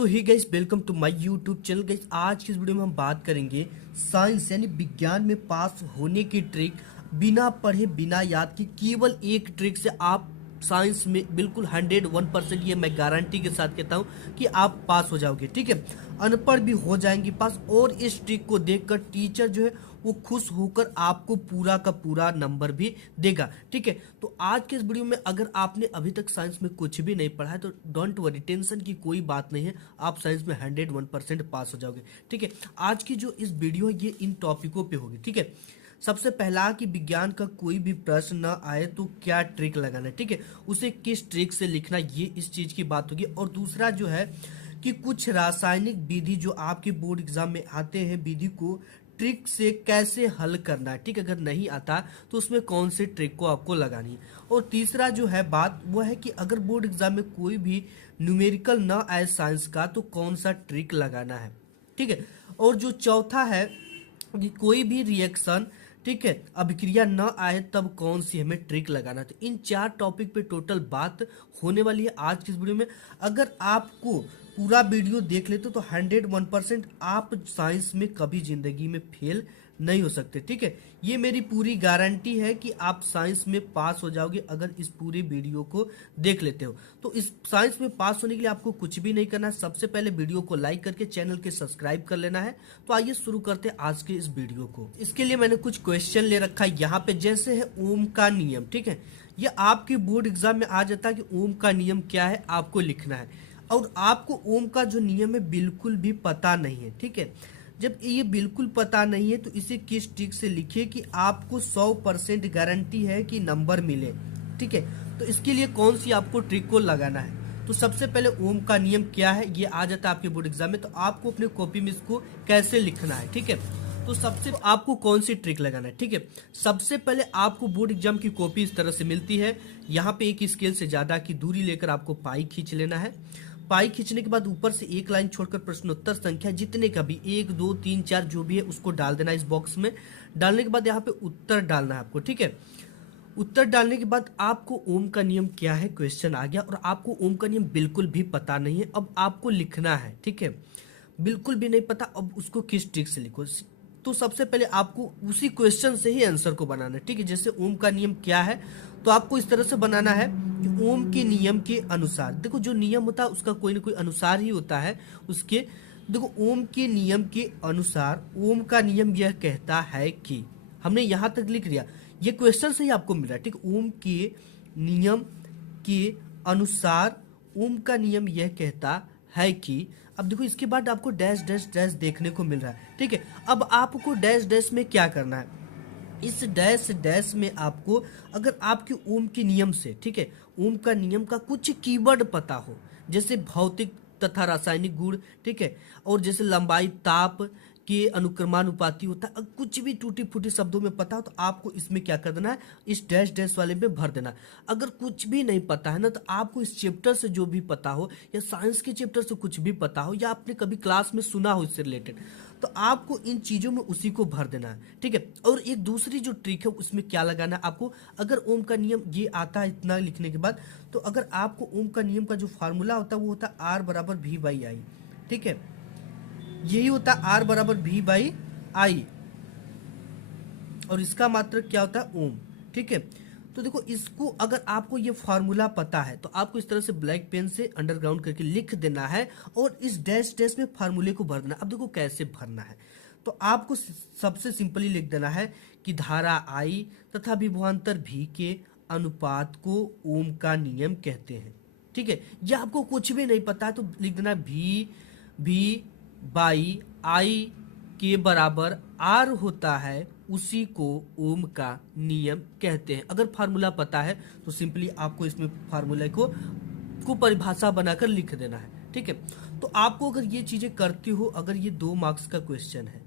So hi guys, welcome to my YouTube channel. Guys, आज की इस वीडियो में हम बात करेंगे साइंस यानी विज्ञान में पास होने की ट्रिक। बिना पढ़े बिना याद की केवल एक ट्रिक से आप साइंस में बिल्कुल 101%, ये मैं गारंटी के साथ कहता हूँ कि आप पास हो जाओगे। ठीक है, अनपढ़ भी हो जाएंगे पास। और इस ट्रिक को देखकर टीचर जो है वो खुश होकर आपको पूरा का पूरा नंबर भी देगा। ठीक है, तो आज के इस वीडियो में अगर आपने अभी तक साइंस में कुछ भी नहीं पढ़ा है तो डोंट वरी, टेंशन की कोई बात नहीं है, आप साइंस में 101% पास हो जाओगे। ठीक है, आज की जो इस वीडियो है ये इन टॉपिकों पे होगी। ठीक है, सबसे पहला कि विज्ञान का कोई भी प्रश्न न आए तो क्या ट्रिक लगाना है। ठीक है, उसे किस ट्रिक से लिखना, ये इस चीज की बात होगी। और दूसरा जो है कि कुछ रासायनिक विधि जो आपके बोर्ड एग्जाम में आते हैं, विधि को ट्रिक से कैसे हल करना है। ठीक है, अगर नहीं आता तो उसमें कौन से ट्रिक को आपको लगानी है। और तीसरा जो है बात वो है कि अगर बोर्ड एग्जाम में कोई भी न्यूमेरिकल ना आए साइंस का तो कौन सा ट्रिक लगाना है। ठीक है, और जो चौथा है कि कोई भी रिएक्शन, ठीक है, अभिक्रिया न आए तब कौन सी हमें ट्रिक लगाना। तो इन चार टॉपिक पे टोटल बात होने वाली है आज की इस वीडियो में। अगर आपको पूरा वीडियो देख लेते तो 101% आप साइंस में कभी जिंदगी में फेल नहीं हो सकते। ठीक है, ये मेरी पूरी गारंटी है कि आप साइंस में पास हो जाओगे अगर इस पूरी वीडियो को देख लेते हो। तो इस साइंस में पास होने के लिए आपको कुछ भी नहीं करना है, सबसे पहले वीडियो को लाइक करके चैनल के सब्सक्राइब कर लेना है। तो आइए शुरू करते हैं आज के इस वीडियो को। इसके लिए मैंने कुछ क्वेश्चन ले रखा है यहाँ पे, जैसे है ओम का नियम। ठीक है, ये आपके बोर्ड एग्जाम में आ जाता है कि ओम का नियम क्या है, आपको लिखना है। और आपको ओम का जो नियम है बिल्कुल भी पता नहीं है। ठीक है, जब ये बिल्कुल पता नहीं है तो इसे किस ट्रिक से लिखिए कि आपको 100% गारंटी है कि नंबर मिले। ठीक है, तो इसके लिए कौन सी आपको ट्रिक को लगाना है। तो सबसे पहले ओम का नियम क्या है ये आ जाता है आपके बोर्ड एग्जाम में, तो आपको अपने कॉपी में इसको कैसे लिखना है। ठीक है, तो सबसे आपको कौन सी ट्रिक लगाना है। ठीक है, सबसे पहले आपको बोर्ड एग्जाम की कॉपी इस तरह से मिलती है। यहाँ पे एक स्केल से ज्यादा की दूरी लेकर आपको पाई खींच लेना है। पाई खींचने के बाद ऊपर से एक लाइन छोड़कर प्रश्नोत्तर संख्या जितने का भी 1 2 3 4 जो भी है उसको डाल देना इस बॉक्स में। डालने के बाद यहाँ पे उत्तर डालना है आपको। ठीक है, उत्तर डालने के बाद आपको ओम का नियम क्या है क्वेश्चन आ गया, और आपको ओम का नियम बिल्कुल भी पता नहीं है। अब आपको लिखना है। ठीक है, बिल्कुल भी नहीं पता, अब उसको किस ट्रिक से लिखो। तो सबसे पहले आपको उसी क्वेश्चन से ही आंसर को बनाना है। ठीक है, जैसे ओम का नियम क्या है तो आपको इस तरह से बनाना है कि ओम के नियम के अनुसार, देखो जो नियम होता है उसका कोई ना कोई अनुसार ही होता है उसके। देखो ओम के नियम के अनुसार, ओम का नियम यह कहता है कि, हमने यहां तक लिख लिया, ये क्वेश्चन से ही आपको मिल रहा है। ठीक, ओम के नियम के अनुसार ओम का नियम यह कहता है कि, अब देखो इसके बाद आपको डैश डैश डैश देखने को मिल रहा है। ठीक है, अब आपको डैश डैश में क्या करना है, इस डैश डैश में आपको, अगर आपके ओम के नियम से, ठीक है, ओम का नियम का कुछ कीवर्ड पता हो, जैसे भौतिक तथा रासायनिक गुण, ठीक है, और जैसे लंबाई, ताप के अनुक्रमानुपाती होता है, कुछ भी टूटी फूटी शब्दों में पता हो तो आपको इसमें क्या कर देना है, इस डैश डैश वाले में भर देना। अगर कुछ भी नहीं पता है ना तो आपको इस चैप्टर से जो भी पता हो, या साइंस के चैप्टर से कुछ भी पता हो, या आपने कभी क्लास में सुना हो इससे रिलेटेड, तो आपको इन चीजों में उसी को भर देना है। ठीक है, और एक दूसरी जो ट्रिक है उसमें क्या लगाना है आपको, अगर ओम का नियम ये आता है इतना लिखने के बाद, तो अगर आपको ओम का नियम का जो फार्मूला होता है वो होता है आर बराबर वी बाई आई। ठीक है, यही होता है आर बराबर वी बाई आई, और इसका मात्रक क्या होता है ओम। ठीक है, तो देखो इसको अगर आपको ये फॉर्मूला पता है तो आपको इस तरह से ब्लैक पेन से अंडरग्राउंड करके लिख देना है, और इस डैश डैश में फार्मूले को भर देना। अब देखो कैसे भरना है, तो आपको सबसे सिंपली लिख देना है कि धारा आई तथा विभवांतर भी के अनुपात को ओम का नियम कहते हैं। ठीक है, ये आपको कुछ भी नहीं पता है तो लिख देना भी बाई आई के बराबर आर होता है, उसी को ओम का नियम कहते हैं। अगर फार्मूला पता है तो सिंपली आपको इसमें फार्मूले को परिभाषा बनाकर लिख देना है। ठीक है, तो आपको अगर ये चीजें करती हो, अगर ये 2 मार्क्स का क्वेश्चन है,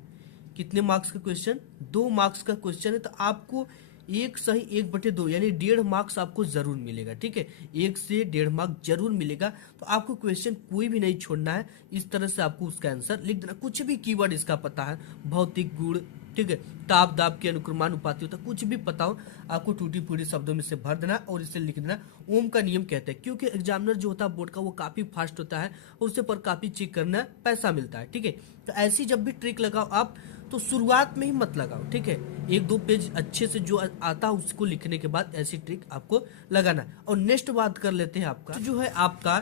कितने मार्क्स का क्वेश्चन, 2 मार्क्स का क्वेश्चन है, तो आपको 1 सही 1/2 यानी 1.5 मार्क्स आपको जरूर मिलेगा। ठीक है, 1 से 1.5 मार्क्स जरूर मिलेगा। तो आपको क्वेश्चन कोई भी नहीं छोड़ना है, इस तरह से आपको उसका आंसर लिख देना। कुछ भी कीवर्ड इसका पता है, भौतिक गुण, ठीक है, ताप दाब के अनुक्रमानुपाती होता है, कुछ भी पता हो आपको टूटी फूटी शब्दों में से भर देना और इसे लिख देना। ओम का नियम कहते हैं, क्योंकि एग्जामिनर जो होता है बोर्ड का वो काफी फास्ट होता है और उससे पर काफी चेक करना पैसा मिलता है। ठीक है, तो ऐसी जब भी ट्रिक लगाओ आप तो शुरुआत में ही मत लगाओ। ठीक है, एक दो पेज अच्छे से जो आता है उसको लिखने के बाद ऐसी ट्रिक आपको लगाना। और नेक्स्ट बात कर लेते हैं आपका जो है आपका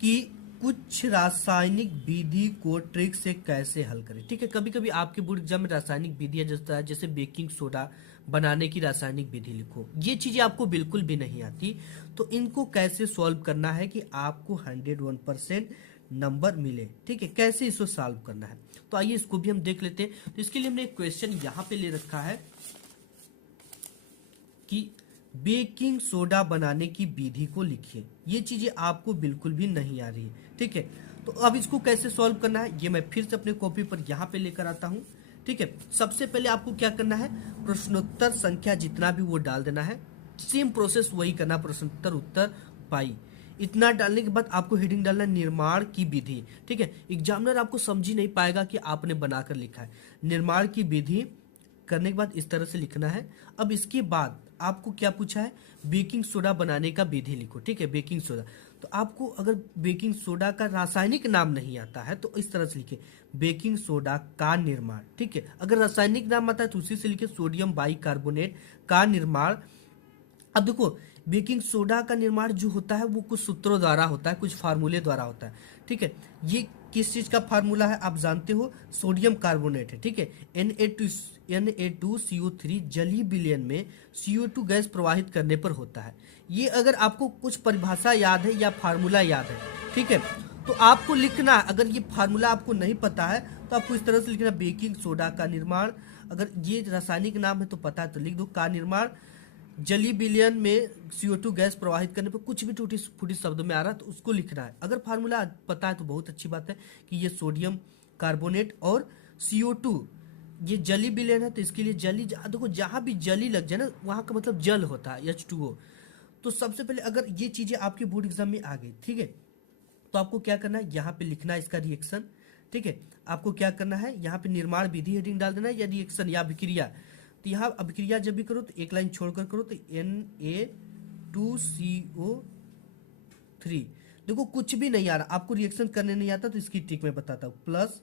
कि कुछ रासायनिक विधि को ट्रिक से कैसे हल करें। ठीक है, कभी कभी आपके बोर्ड एग्जाम में रासायनिक विधियां जैसे बेकिंग सोडा बनाने की रासायनिक विधि लिखो, ये चीजें आपको बिल्कुल भी नहीं आती, तो इनको कैसे सॉल्व करना है कि आपको 101% नंबर मिले। ठीक है, कैसे इसको सॉल्व करना है, तो आइए इसको भी हम देख लेते हैं। तो इसके लिए हमने एक क्वेश्चन यहाँ पे ले रखा है कि बेकिंग सोडा बनाने की विधि को लिखिए। ये चीजें आपको बिल्कुल भी नहीं आ रही है। ठीक है, तो अब इसको कैसे सॉल्व करना है ये मैं फिर से अपने कॉपी पर यहाँ पे लेकर आता हूँ। ठीक है, सबसे पहले आपको क्या करना है, प्रश्नोत्तर संख्या जितना भी वो डाल देना है, सेम प्रोसेस वही करना, प्रश्नोत्तर उत्तर पाई, इतना डालने के बाद आपको हेडिंग डालना निर्माण की विधि। ठीक है, एग्जामिनर आपको समझ ही नहीं पाएगा कि आपने बनाकर लिखा है। निर्माण की विधि करने के बाद इस तरह से लिखना है। अब इसके बाद आपको क्या पूछा है, बेकिंग सोडा बनाने का विधि लिखो। ठीक है, बेकिंग सोडा, तो आपको अगर बेकिंग सोडा का रासायनिक नाम नहीं आता है तो इस तरह से लिखे बेकिंग सोडा का निर्माण। ठीक है, अगर रासायनिक नाम आता है तो उसी से लिखे सोडियम बाइकार्बोनेट का निर्माण। अब देखो बेकिंग सोडा का निर्माण जो होता है वो कुछ सूत्रों द्वारा होता है, कुछ फार्मूले द्वारा होता है। ठीक है, ये किस चीज का फार्मूला है आप जानते हो, सोडियम कार्बोनेट है। ठीक है, Na2CO3 जलीय विलयन में CO2 गैस प्रवाहित करने पर होता है। ये अगर आपको कुछ परिभाषा याद है या फार्मूला याद है, ठीक है, तो आपको लिखना, अगर ये फार्मूला आपको नहीं पता है तो आपको इस तरह से लिखना बेकिंग सोडा का निर्माण। अगर ये रासायनिक नाम है तो पता है तो लिख दो का निर्माण जलीय विलयन में CO2 गैस प्रवाहित करने पर, कुछ भी टूटी फूटी शब्दों में आ रहा है तो उसको लिखना है। अगर फार्मूला पता है तो बहुत अच्छी बात है कि ये सोडियम कार्बोनेट और CO2 ये जलीय विलयन है, तो इसके लिए जली, देखो जहां भी जली लग जाए ना वहां का मतलब जल होता है H2O। तो सबसे पहले अगर ये चीजें आपके बोर्ड एग्जाम में आ गई, ठीक है, तो आपको क्या करना है, यहाँ पे लिखना है इसका रिएक्शन। ठीक है, आपको क्या करना है, यहाँ पे निर्माण विधि हेडिंग डाल देना है या रिएक्शन या अभिक्रिया। तो यहाँ अभिक्रिया जब भी करो तो एक लाइन छोड़कर करो, तो Na2CO3। देखो कुछ भी नहीं आ रहा, आपको रिएक्शन करने नहीं आता तो इसकी ट्रिक मैं बताता हूँ, प्लस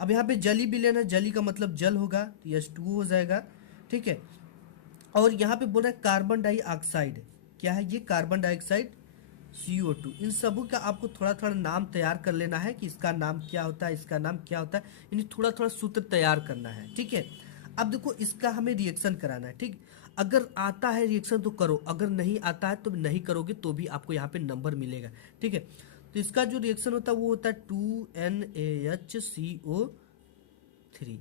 अब यहाँ पे जली विलयन है, जली का मतलब जल होगा तो H2O हो जाएगा। ठीक है, और यहाँ पे बोल रहा है कार्बन डाइऑक्साइड, क्या है ये, कार्बन डाइऑक्साइड CO2। इन सबों का आपको थोड़ा थोड़ा नाम तैयार कर लेना है कि इसका नाम क्या होता है, इसका नाम क्या होता है, यानी थोड़ा थोड़ा सूत्र तैयार करना है। ठीक है, अब देखो इसका हमें रिएक्शन कराना है। ठीक, अगर आता है रिएक्शन तो करो, अगर नहीं आता है तो नहीं करोगे तो भी आपको यहाँ पे नंबर मिलेगा। ठीक है, तो इसका जो रिएक्शन होता है वो होता है 2NaHCO3,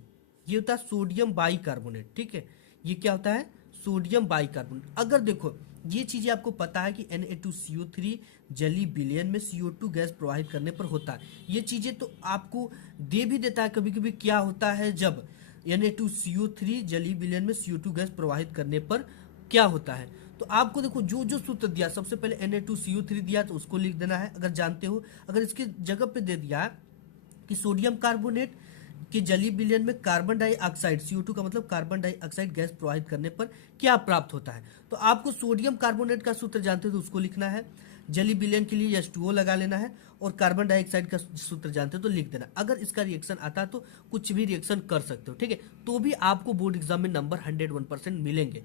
ये होता है सोडियम बाइकार्बोनेट। ठीक है, ये क्या होता है, सोडियम बाइकार्बोनेट। अगर देखो ये चीजें आपको पता है कि Na2CO3 जलीय विलयन में CO2 गैस प्रवाहित करने पर होता है, ये चीजें तो आपको दे भी देता है कभी कभी, क्या होता है जब Na2CO3 जलीय विलयन में CO2 गैस प्रवाहित करने पर क्या होता है। तो आपको देखो जो जो सूत्र दिया, सबसे पहले Na2CO3 दिया तो उसको लिख देना है अगर जानते हो। अगर इसके जगह पे दे दिया कि सोडियम कार्बोनेट के जलीय विलयन में कार्बन डाइऑक्साइड, CO2 का मतलब कार्बन डाइऑक्साइड गैस प्रवाहित करने पर क्या प्राप्त होता है, तो आपको सोडियम कार्बोनेट का सूत्र जानते हो तो उसको लिखना है, जलीय विलयन के लिए H2O लगा लेना है, और कार्बन डाइऑक्साइड का सूत्र जानते हो तो लिख देना। अगर इसका रिएक्शन आता है तो कुछ भी रिएक्शन कर सकते हो। ठीक है, तो भी आपको बोर्ड एग्जाम में नंबर 101% मिलेंगे।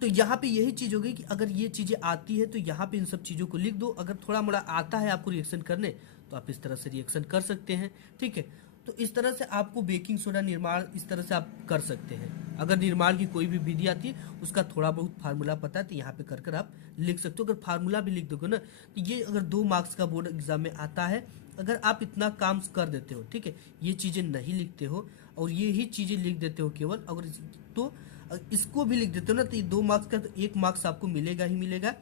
तो यहाँ पे यही चीज होगी कि अगर ये चीजें आती है तो यहाँ पे इन सब चीजों को लिख दो। अगर थोड़ा मोड़ा आता है आपको रिएक्शन करने तो आप इस तरह से रिएक्शन कर सकते हैं। ठीक है, तो इस तरह से आपको बेकिंग सोडा निर्माण इस तरह से आप कर सकते हैं। अगर निर्माण की कोई भी विधि आती है उसका थोड़ा बहुत फार्मूला पता है तो यहाँ पे कर कर आप लिख सकते हो। अगर फार्मूला भी लिख दोगे ना तो ये अगर 2 मार्क्स का बोर्ड एग्जाम में आता है, अगर आप इतना काम कर देते हो, ठीक है, ये चीजें नहीं लिखते हो और ये ही चीजें लिख देते हो केवल, अगर तो इसको भी लिख देते हो ना तो ये 2 मार्क्स का तो 1 मार्क्स आपको मिलेगा ही मिलेगा।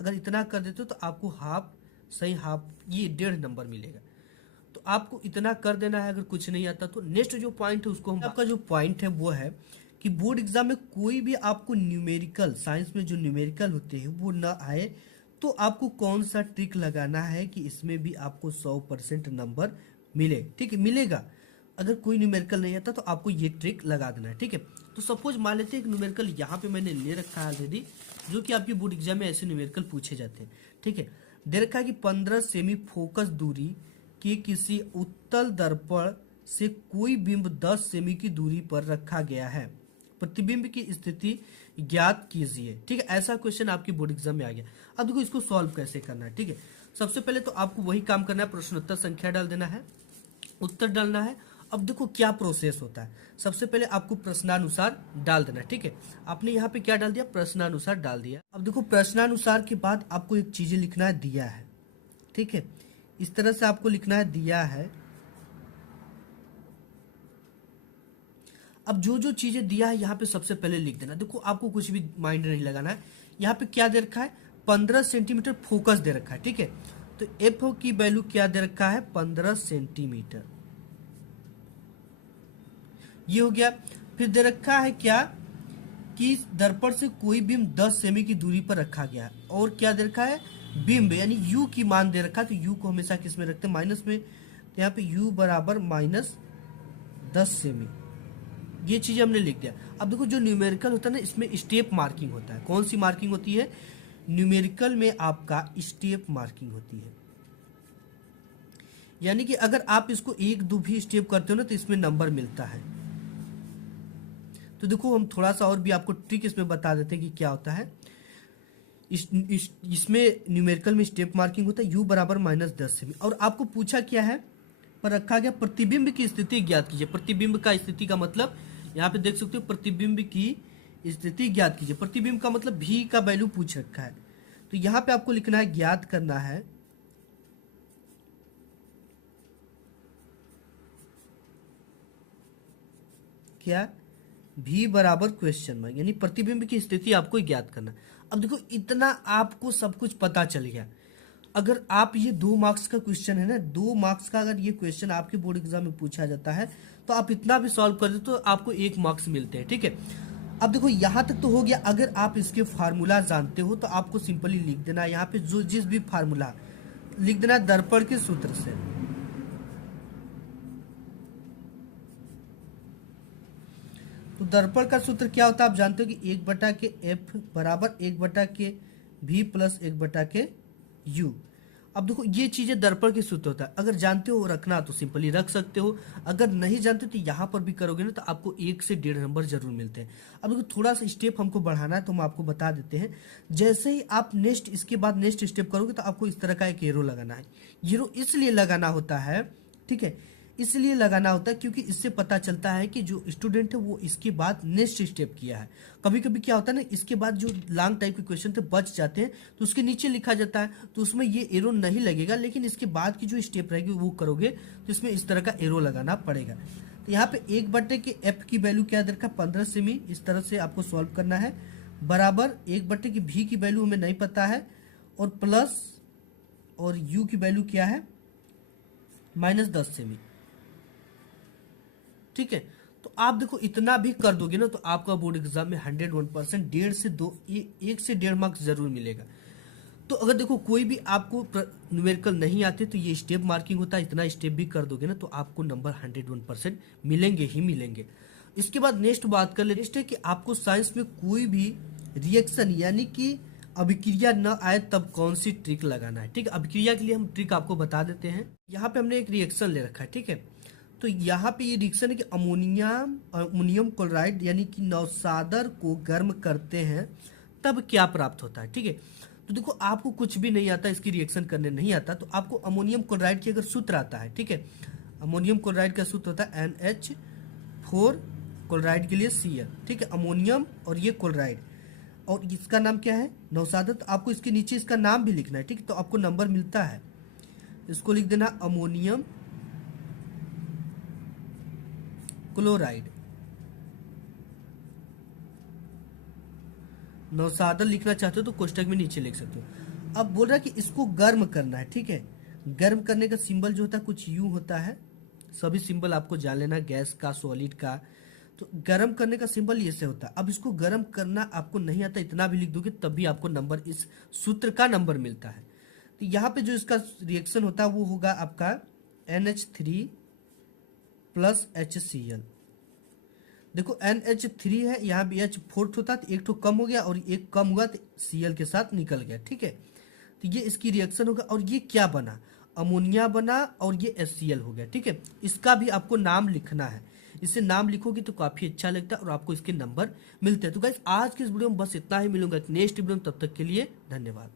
अगर इतना कर देते हो तो आपको हाफ सही हाफ ये 1.5 नंबर मिलेगा। तो आपको इतना कर देना है अगर कुछ नहीं आता तो। नेक्स्ट जो पॉइंट है उसको हम, आपका जो पॉइंट है वो है कि बोर्ड एग्जाम में कोई भी आपको न्यूमेरिकल, साइंस में जो न्यूमेरिकल होते हैं वो ना आए तो आपको कौन सा ट्रिक लगाना है कि इसमें भी आपको 100% नंबर मिले। ठीक है, मिलेगा। अगर कोई न्यूमेरिकल नहीं आता तो आपको ये ट्रिक लगा देना है, ठीक है। तो सपोज मान लेते हैं एक न्यूमेरिकल यहाँ पे मैंने ले रखा है ऑलरेडी, जो कि आपकी बोर्ड एग्जाम में ऐसे न्यूमेरिकल पूछे जाते हैं, ठीक है। दे रखा है कि 15 सेमी फोकस दूरी के किसी उत्तल दर्पण से कोई बिंब 10 सेमी की दूरी पर रखा गया है, प्रतिबिंब की स्थिति ज्ञात कीजिए, ठीक है। ऐसा क्वेश्चन आपकी बोर्ड एग्जाम में आ गया। अब देखो इसको सॉल्व कैसे करना है, ठीक है। सबसे पहले तो आपको वही काम करना है, प्रश्नोत्तर संख्या डाल देना है, उत्तर डालना है। अब देखो क्या प्रोसेस होता है, सबसे पहले आपको प्रश्नानुसार डाल देना है, ठीक है। आपने यहाँ पे क्या डाल दिया, प्रश्नानुसार डाल दिया। अब देखो प्रश्नानुसार के बाद आपको एक चीजें लिखना है, दिया है, ठीक है। इस तरह से आपको लिखना है, दिया है। अब जो जो चीजें दिया है यहाँ पे सबसे पहले लिख देना। देखो आपको कुछ भी माइंड नहीं लगाना है। यहाँ पे क्या दे रखा है, 15 सेंटीमीटर फोकस दे रखा है, ठीक है। तो एफ की वैल्यू क्या दे रखा है, 15 सेंटीमीटर, ये हो गया। फिर दे रखा है क्या कि दर्पण से कोई बिंब 10 सेमी की दूरी पर रखा गया है, और क्या दे रखा है, बिंब यानी यू की मान दे रखा है। तो यू को हमेशा किस में रखते हैं, माइनस में। तो यहाँ पे यू बराबर -10 सेमी, ये चीज हमने लिख दिया। अब देखो जो न्यूमेरिकल होता है ना, इसमें स्टेप मार्किंग होता है। कौन सी मार्किंग होती है, न्यूमेरिकल में आपका स्टेप मार्किंग होती है। यानी कि अगर आप इसको 1 2 भी स्टेप करते हो ना तो इसमें नंबर मिलता है। तो देखो हम थोड़ा सा और भी आपको ट्रिक इसमें बता देते हैं कि क्या होता है। इसमें न्यूमेरिकल में स्टेप मार्किंग होता है, u बराबर -10 सेमी। और आपको पूछा क्या है, पर रखा गया प्रतिबिंब की स्थिति ज्ञात कीजिए। प्रतिबिंब का स्थिति का मतलब यहाँ पे देख सकते हो, प्रतिबिंब की स्थिति ज्ञात कीजिए। प्रतिबिंब का मतलब भी का वैल्यू पूछ रखा है, तो यहाँ पे आपको लिखना है, ज्ञात करना है क्या, भी बराबर क्वेश्चन मार्क, यानी प्रतिबिंब की स्थिति आपको ज्ञात करना। अब देखो इतना आपको सब कुछ पता चल गया। अगर आप ये 2 मार्क्स का क्वेश्चन है ना, 2 मार्क्स का अगर ये क्वेश्चन आपके बोर्ड एग्जाम में पूछा जाता है तो आप इतना भी सॉल्व कर दे तो आपको 1 मार्क्स मिलते हैं, ठीक है। अब देखो यहाँ तक तो हो गया। अगर आप इसके फार्मूला जानते हो तो आपको सिंपली लिख देना है, यहाँ पे जो जिस भी फार्मूला लिख देना है दर्पण के सूत्र से। तो दर्पण का सूत्र क्या होता है, आप जानते हो कि 1/f बराबर 1/v प्लस 1/u। अब देखो ये चीजें दर्पण के सूत्र होता है। अगर जानते हो रखना तो सिंपली रख सकते हो, अगर नहीं जानते तो यहाँ पर भी करोगे ना तो आपको 1 से 1.5 नंबर जरूर मिलते हैं। अब देखो थोड़ा सा स्टेप हमको बढ़ाना है तो हम आपको बता देते हैं। जैसे ही आप इसके बाद नेक्स्ट स्टेप करोगे तो आपको इस तरह का एक एरो लगाना है। एरो इसलिए लगाना होता है, ठीक है, इसलिए लगाना होता है क्योंकि इससे पता चलता है कि जो स्टूडेंट है वो इसके बाद नेक्स्ट स्टेप किया है। कभी कभी क्या होता है ना, इसके बाद जो लॉन्ग टाइप के क्वेश्चन थे बच जाते हैं तो उसके नीचे लिखा जाता है, तो उसमें ये एरो नहीं लगेगा, लेकिन इसके बाद की जो स्टेप रहेगी वो करोगे तो इसमें इस तरह का एरो लगाना पड़ेगा। तो यहाँ पे 1/f की वैल्यू क्या दे रखा, 15 सेमी, इस तरह से आपको सॉल्व करना है, बराबर 1/v की वैल्यू हमें नहीं पता है, और प्लस और u की वैल्यू क्या है, -10 सेमी, ठीक है। तो आप देखो इतना भी कर दोगे ना तो आपका बोर्ड एग्जाम में 101% 1.5 मार्क्स जरूर मिलेगा। तो अगर देखो कोई भी आपको न्यूमेरिकल नहीं आते तो ये स्टेप मार्किंग होता है, इतना स्टेप भी कर दोगे ना तो आपको नंबर 101% मिलेंगे ही मिलेंगे। इसके बाद नेक्स्ट बात कर ले, नेक्स्ट है कि आपको साइंस में कोई भी रिएक्शन यानी कि अभिक्रिया न आए तब कौन सी ट्रिक लगाना है, ठीक है। अभिक्रिया के लिए हम ट्रिक आपको बता देते हैं। यहाँ पे हमने एक रिएक्शन ले रखा है, ठीक है। तो यहाँ पे ये रिएक्शन है कि अमोनियम क्लोराइड यानी कि नौसादर को गर्म करते हैं तब क्या प्राप्त होता है, ठीक है। तो देखो आपको कुछ भी नहीं आता, इसकी रिएक्शन करने नहीं आता, तो आपको अमोनियम क्लोराइड की अगर सूत्र आता है, ठीक है, अमोनियम क्लोराइड का सूत्र होता है NH4, क्लोराइड के लिए Cl, ठीक है, अमोनियम और ये क्लोराइड, और इसका नाम क्या है, नौसादर। तो आपको इसके नीचे इसका नाम भी लिखना है, ठीक है, तो आपको नंबर मिलता है, इसको लिख देना अमोनियम क्लोराइड। नौसादर लिखना चाहते हो तो कोष्टक में नीचे लिख सकते हो। अब बोल रहा है कि इसको गर्म करना है, ठीक है। गर्म करने का सिंबल जो होता है कुछ यूं होता है, सभी सिंबल आपको जान लेना, गैस का, सॉलिड का। तो गर्म करने का सिंबल ये से होता है। अब इसको गर्म करना आपको नहीं आता, इतना भी लिख दोगे तब भी आपको नंबर, इस सूत्र का नंबर मिलता है। तो यहाँ पे जो इसका रिएक्शन होता है वो होगा आपका NH3 प्लस HCl। देखो NH3 है, यहाँ भी H फोर्थ होता तो एक तो कम हो गया और एक कम हुआ तो Cl के साथ निकल गया। ठीक है, तो ये इसकी रिएक्शन होगा और ये क्या बना, अमोनिया बना और ये HCl हो गया। ठीक है, इसका भी आपको नाम लिखना है, इससे नाम लिखोगे तो काफ़ी अच्छा लगता है और आपको इसके नंबर मिलते हैं। तो गाइस आज के इस वीडियो में बस इतना ही, मिलूंगा नेक्स्ट वीडियो में, तब तक के लिए धन्यवाद।